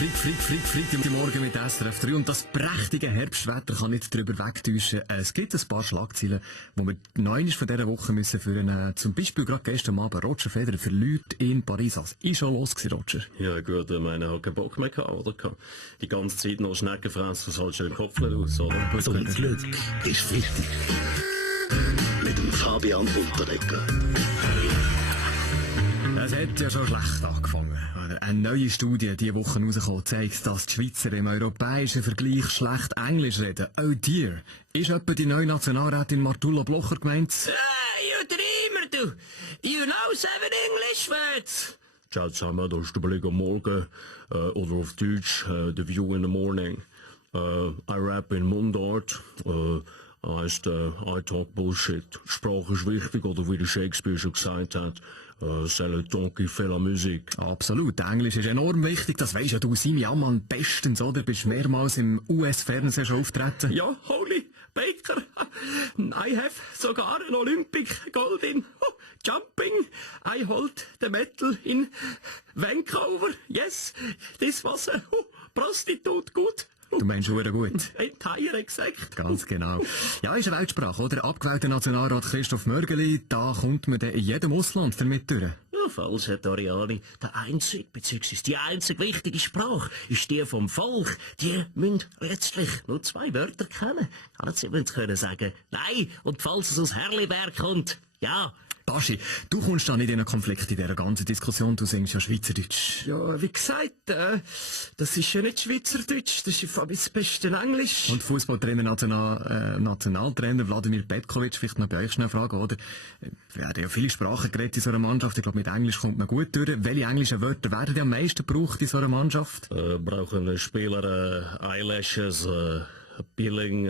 Freitag Morgen mit SRF 3 und das prächtige Herbstwetter kann nicht darüber wegtäuschen. Es gibt ein paar Schlagzeilen, die wir noch einmal von dieser Woche müssen führen. Zum Beispiel gerade gestern Abend, Roger Federer verliert in Paris. Was ist schon los gewesen, Roger? Ja gut, ich meine, er hat keinen Bock mehr gehabt, oder? Die ganze Zeit noch Schnecken fressen, das hält schon den Kopf nicht aus, oder? Zum Glück ist Freitag. Mit dem Fabian Unterdecker. Es hat ja schon schlecht angefangen. Eine neue Studie diese Woche rausgekommen zeigt, dass die Schweizer im europäischen Vergleich schlecht Englisch reden. Oh dear. Ist etwa die neue Nationalrätin Martula Blocher gemeint? You dreamer, du! You know 7 English words! Ciao zusammen, das ist der Blick am Morgen, oder auf Deutsch, The View in the Morning. I rap in Mundart, heißt, I talk Bullshit. Sprache ist wichtig, oder wie der Shakespeare schon gesagt hat, c'est le temps qui fait la musique. Absolut, Englisch ist enorm wichtig, das weisst ja du, Simi Ammann, bestens, oder? Bist mehrmals im US-Fernsehen schon auftreten. Ja, Holy Baker, I have sogar an Olympic Gold in Jumping. I hold the medal in Vancouver. Yes, this was a prostitute good. Du meinst verdammt gut. Entire exact. Ganz genau. Ja, ist eine Weltsprache, oder? Abgewählter Nationalrat Christoph Mörgeli, da kommt man dann in jedem Ausland damit durch. Ja, falsch, Herr Doriani. Der einzige, beziehungsweise die einzige wichtige Sprache ist die vom Volk. Die müssen letztlich nur 2 Wörter kennen. Kann sie übrigens können sagen, nein, und falls es aus Herliberg kommt, ja. Baschi, du kommst da nicht in einen Konflikt in dieser ganzen Diskussion, du singst ja Schweizerdeutsch. Ja, wie gesagt, das ist ja nicht Schweizerdeutsch, das ist das beste Englisch. Und Fußballtrainer, Nationaltrainer Wladimir Petkovic, vielleicht noch bei euch schnell fragen, oder? Wir haben ja viele Sprachen geredet in so einer Mannschaft, ich glaube mit Englisch kommt man gut durch. Welche englischen Wörter werden am meisten gebraucht in so einer Mannschaft? Brauchen Spieler Eyelashes, Peeling,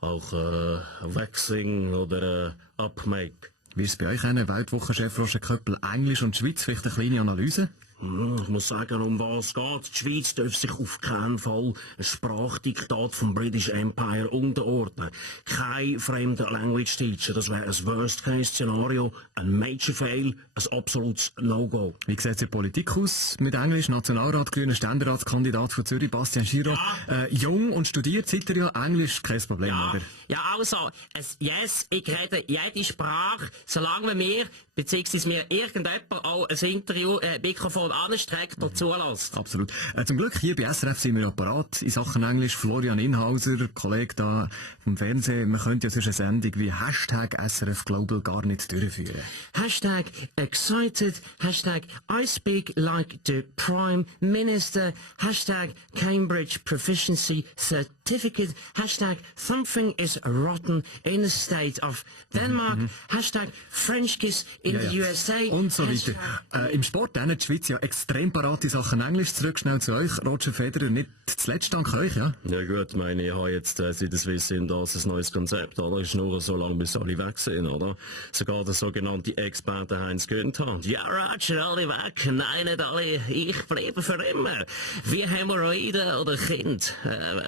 auch Waxing oder Upmake. Wie ist es bei euch eine Weltwochenchef Roger Köppel? Englisch und Schweiz, vielleicht eine kleine Analyse? Ich muss sagen, um was es geht. Die Schweiz darf sich auf keinen Fall ein Sprachdiktat vom British Empire unterordnen. Kein fremder Language Teacher, das wäre ein Worst-Case-Szenario, ein Major-Fail, ein absolutes No-Go. Wie sieht es in der Politik aus? Mit Englisch, Nationalrat, grüner Ständeratskandidat von Zürich, Bastian Giraud. Ja. Jung und studiert, seid ihr ja Englisch, kein Problem, Ja, oder? ja, also, yes, ich rede jede Sprache, solange mir, beziehungsweise mir irgendjemand auch ein Interview, Mikrofon anstreckt und zulässt. Absolut. Zum Glück hier bei SRF sind wir ja parat in Sachen Englisch. Florian Inhauser, Kollege da vom Fernsehen, man könnte ja sonst eine Sendung wie Hashtag SRF Global gar nicht durchführen. Hashtag excited, Hashtag I speak like the Prime Minister, Hashtag Cambridge Proficiency Certificate, Hashtag something is rotten in the state of Denmark, Hashtag French kiss in the USA. Und so weiter. Im Sport die Schweiz ja extrem parat in Sachen Englisch. Zurück schnell zu euch. Roger Federer, nicht zuletzt dank euch, ja? Ja gut, meine, ich habe jetzt seit der Swiss in das ein neues Konzept, oder? Ist nur so lange, bis alle weg sind, oder? Sogar der sogenannte Experte Heinz Günther. Ja, Roger, alle weg. Nein, nicht alle. Ich bleibe für immer. Wie Hämorrhoiden oder Kind.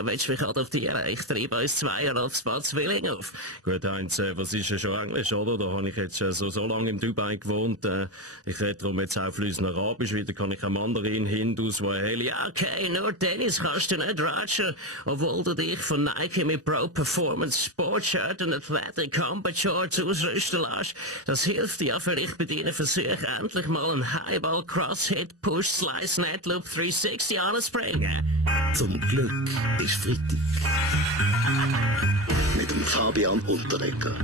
Willst du mich adoptieren? Ich treibe uns 2 aufs Bad Zwilling auf. Gut, Heinz, was ist ja schon Englisch, oder? Da habe ich jetzt so lange in Dubai gewohnt. Ich rede darum jetzt auch fließend Arabisch. Wieder kann ich ein Mandarin, Hindus, Swahili. Ja, okay, nur Tennis kannst du nicht, Roger. Obwohl du dich von Nike mit Pro Performance Sportshirt und Athletic Combat Shorts ausrüsten lässt. Das hilft dir ja vielleicht bei deinen Versuchen, endlich mal einen Highball Cross-Hit Push Slice Net Loop 360 anzuspringen. Zum Glück ist Freitag. Mit dem Fabian Unterdecker.